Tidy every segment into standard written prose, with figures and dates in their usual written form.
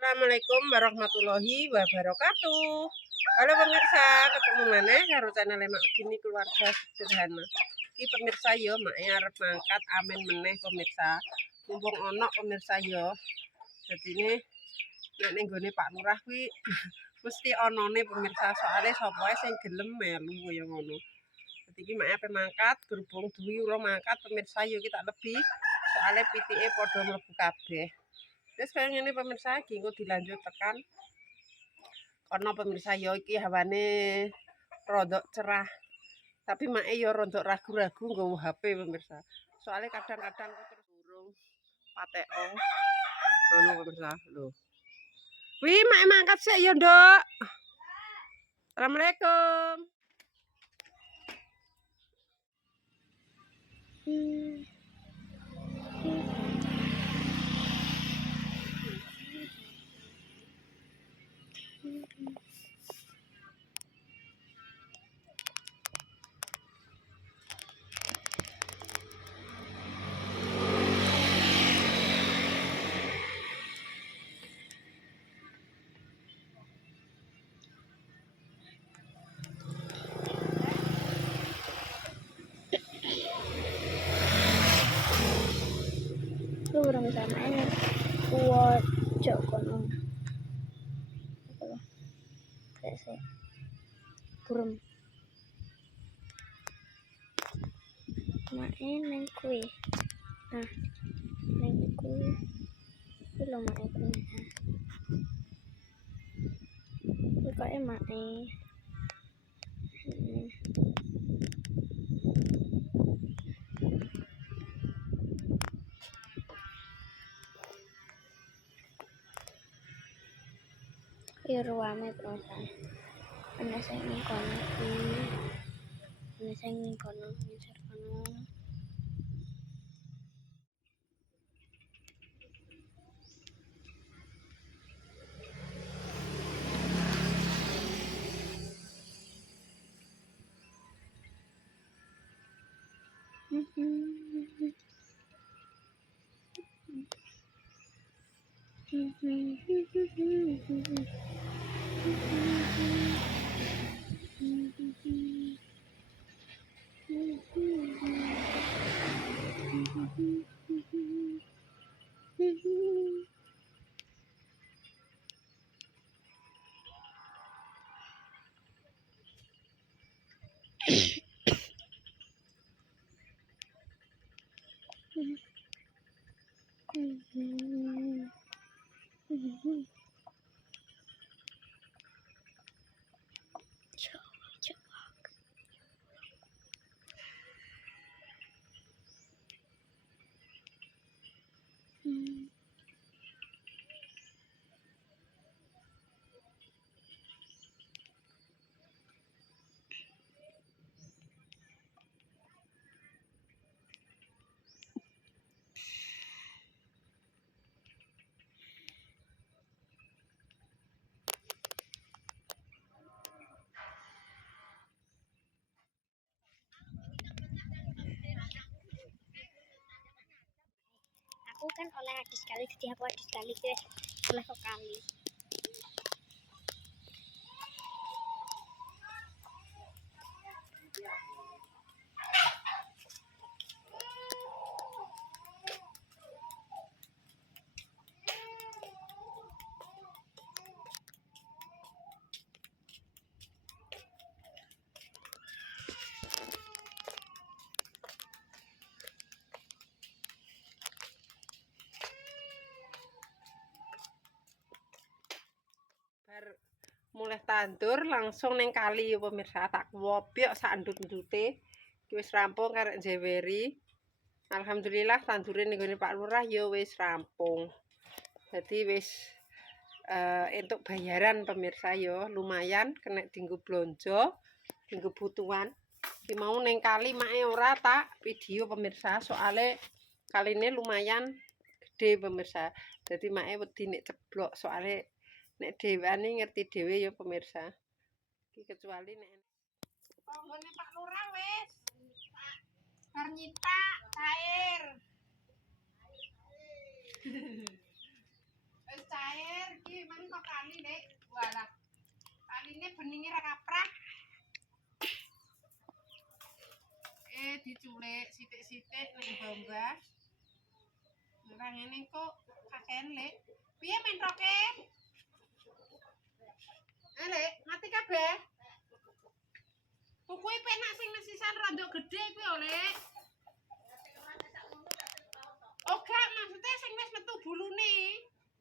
Assalamualaikum warahmatullahi wabarakatuh. Halo pemirsa, ketemu mana karo channel Mak Gini Keluarga Sederhana. Iki pemirsa yo mak arep mangkat amin meneh pemirsa. Mumpung ono pemirsa yo. Dadine nek ning gone Pak Lurah kuwi mesti onone pemirsa soalnya sapa ae sing gelem melu ya ngono. Dadi iki mak ape mangkat berhubung duwi urung mangkat pemirsa yo kita lebih soalnya pitike padha mlebu kabeh. Terus kayak ngene pemirsa iki engko dilanjut tekan karena pemirsa yo iki hawane rodok cerah. Tapi make yo rodok ragu-ragu nggawa HP pemirsa. Soalnya kadang-kadang ku terus burung pateko. Ngono pemirsa. Lho. Wih, mak mangkat sik yo, Nduk. Assalamualaikum. Lu udah bisa main buat kono apa lo kayak saya burung main neng kue nah neng kue itu lo main kue itu kok main ruame perusahaan ana sing ning kono ana sing ning kono ngisor kono aku kan oleh hadis sekali setiap hadis sekali guys oleh sekali Mulai tandur langsung neng kali ya pemirsa tak wobyok sak ndut-ndute iki wis rampung karek jeweri. Alhamdulillah tandure ning gone Pak Lurah ya wis rampung. Jadi wis entuk bayaran pemirsa ya lumayan kena dienggo blonjo, dienggo butuhan. Iki mau neng kali make ora tak video pemirsa soalnya kaline lumayan gede pemirsa. Jadi make wedi nek ceblok soalnya nek dheweane ngerti dhewe ya pemirsa. Iki kecuali nek nggone Pak Lurah wis. Bar nyitak cair. Wis cair iki Walah. Kaline beninge ra kaprah. Diculik sithik-sithik ning bombah. Ora ngene kok kakean lek. Piye mentroke? Lek, mati kabeh. Kuwi penak sing sisan rada gedhe kuwi oleh. Oh gak, maksudnya sing wis metu bulune.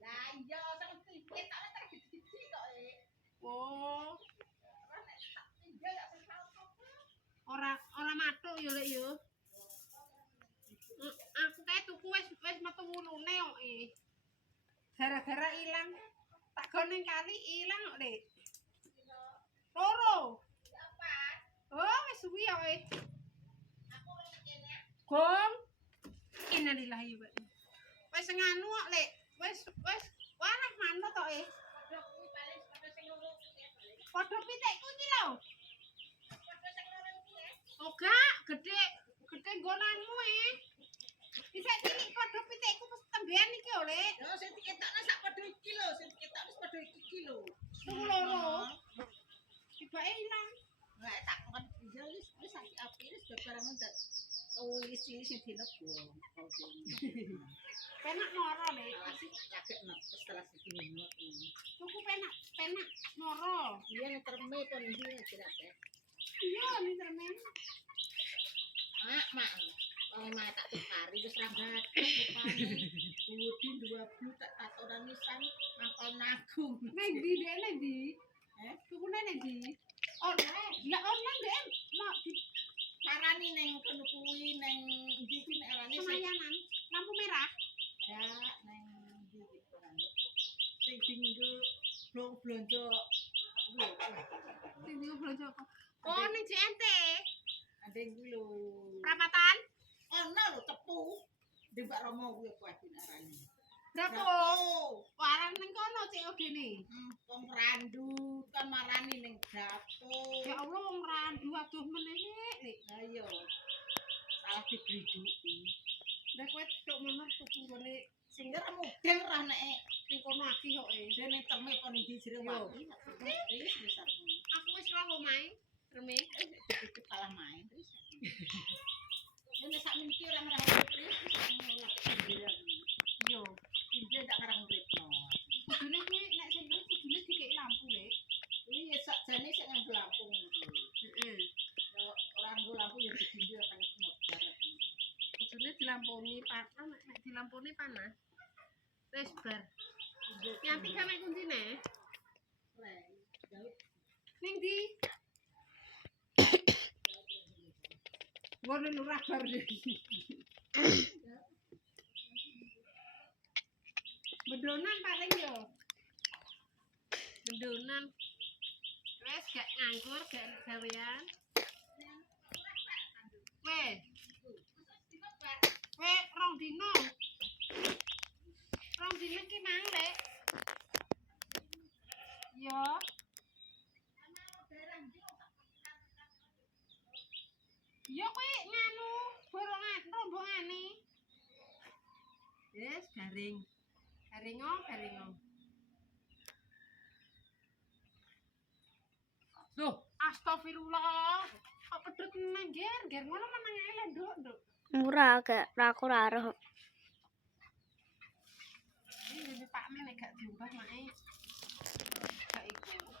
Lah iya, sing tipis tak gede-gede kok, Oh. Ora matuk ya lek yo. Aku kae tuku wis metu wulune kok Gara-gara ilang. Tak gon ning kali ilang kok, Lek. Loro. Oh, wis suwi kok Aku kene. Gong. Innalillahi wa inna. Wis nganu kok, Lek. Wis walah manut kok Padha kuwi paling padha sing loro kuwi. Padha pitikku iki lho. Padha sing loro kuwi. Oh gak, gede nggonanmu Bisa cilik padha pitikku wis tembean iki lho, Lek. Yo sing diketokno sak padha iki lho, sing diketokno padha iki lho. Sing loro. Tibake ilang. Lah tak kon iya wis api wis barang ndak. Oh, isi sing dilebong. Penak moro, Lek. Asik cakek nek setelah sedino. Tuku penak moro. Iya nek terme kon iki dirate. Iya nek terme. Mak. Mak tak tukari wis ra gatek rupane. Budin 2 blu tak atoran nisan ngakon nagung. Nek ndi dene ndi? Tukune nek ndi? Online. Lah online dek mak carani ning kono kuwi ning ndi iki nek arane Semayanan. Lampu merah. Ya ning ndi iki kan. Sing dinggo blonjo. Sing dinggo blonjo. Oh ning JNT. Ade kuwi lho. Ramatan? Ono lho cepu. Di Mbak Romo kuwi kuwi arane. Berapa? Warang ning kono COD ne. Wong randu kan marani ning dapur. Ya Allah wong randu aduh meneh, Nek. Ha iya. Salah dibriduki. Lah kowe tok menar tuku ngene sing ora model ra nek ning kono akeh kok dene teme kon ndi jero wae. Aku wis roh omahe. Reme iki kalah main terus. Nek sak meniki ora ngrahasi terus. Yo, dia tak ngarang uripno. Kudune kuwi nek sing urip kudune dikeki lampu, Lek. Kuwi ya sakjane sik nganggo lampu ngono. Heeh. Ora nganggo lampu ya didindil kaya modar. Kudune dilamponi panas, nek dilamponi panas. Wis bar. Yanti gawe kuncine. Ning ndi? Ngono lho ra bar. Mendonan paling yo. Mendonan. Wes gak nganggur, gak gawean. Wes. Wes rong dino. Rong dino ki mang, Lek. Yo. Yo kuwi nganu, borongan rombongane. Yes, garing. Garingo. Duh, astagfirullah. Kok pedhot nang ger ngono meneng ae lho, Nduk. Murah gak aku ora arep. Ini Pak Men nek gak diubah mae. Gak iku.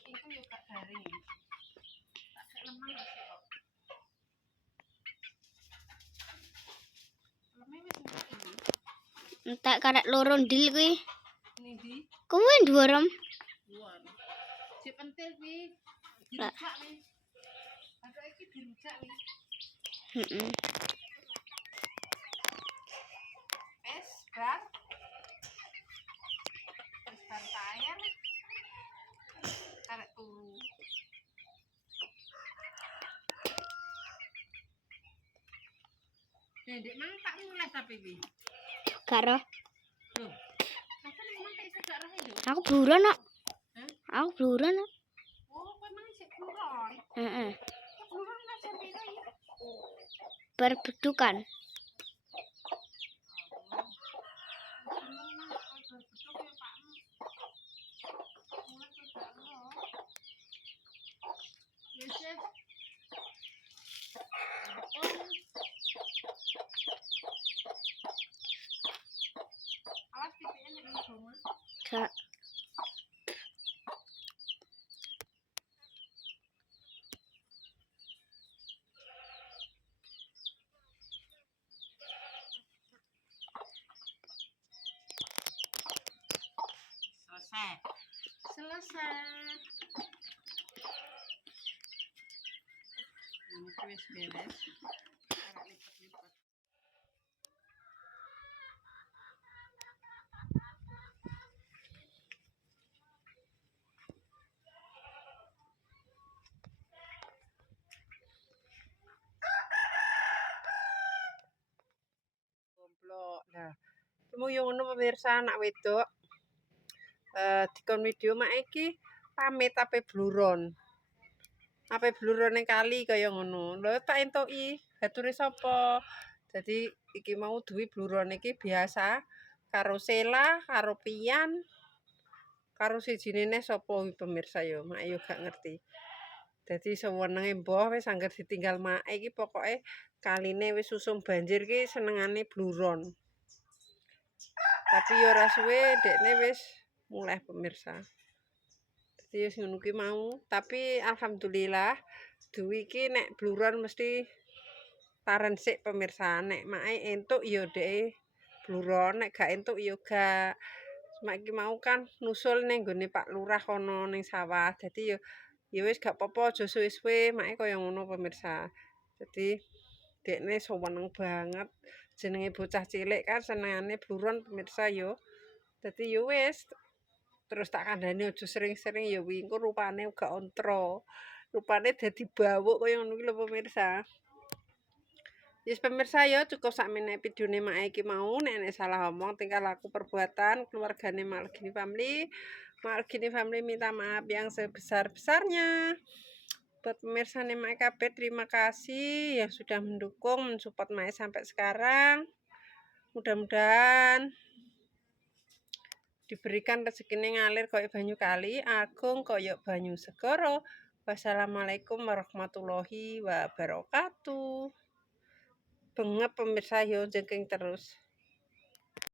Iku yo gak garing. Tak lemah wis kok. Lemah wis iki. Entek karek loro ndil kuwi. Ning ndi? Kuwi dhuwurem. Won. Sik pentil kuwi. Dirujak nih. Ada iki dirujak nih. Heeh. Es bar. Es bar tayar. Karek turu. Ndek mang tak mulai tapi iki. Karo. Loh. Apa nek mang tak iso gak roh yo? Aku buron kok. Hah? Aku buron kok. Oh, kowe mang sik buron. Heeh. Buron lah jam piro ya? Berbedukan. Kak. Selesai. Ini wis beres. Arek lipat-lipat. Komplok. Nah, temu yo ngono pemirsa anak wedok. Dikon video mak iki pamit ape bluron. Ape bluron ning kali kaya ngono. Lho tak entuki, bature sapa? Jadi iki mau duwi bluron iki biasa karo Sela, karo Pian, karo sijine neh sapa pemirsa yo, mak yo gak ngerti. Dadi sewenenge mbah wis angger ditinggal mak iki pokoke kaline wis susum banjir ki senengane bluron. Tapi yo ora suwe dekne wis mulih pemirsa. Dadi wis ngono ki mau, tapi alhamdulillah duwi iki nek bluron mesti taren sik pemirsa. Nek make entuk yo dheke bluron, nek gak entuk yo gak. Mak iki mau kan nusul ning gone Pak Lurah kono ning sawah. Dadi yo wis gak apa-apa aja suwe-suwe make kaya ngono pemirsa. Jadi dekne seneng banget jenenge bocah cilik kan senengane bluron pemirsa yo. Dadi yo wis terus tak kandhani aja sering-sering ya kuwi engko rupane gak ontra. Rupane dadi bawuk kaya ngono ki lho pemirsa. Yes pemirsa ya cukup sakmene videone mak iki mau nek salah omong tingkah laku perbuatan keluargane Mak Legini Family. Mak Legini Family minta maaf yang sebesar-besarnya. Buat pemirsa Mak kabeh terima kasih yang sudah mendukung mensupport Mak sampai sekarang. Mudah-mudahan diberikan rezekine ngalir koyo banyu kali, agung koyo banyu segara. Wassalamualaikum warahmatullahi wabarakatuh. Bengep pemirsa yo jengking terus.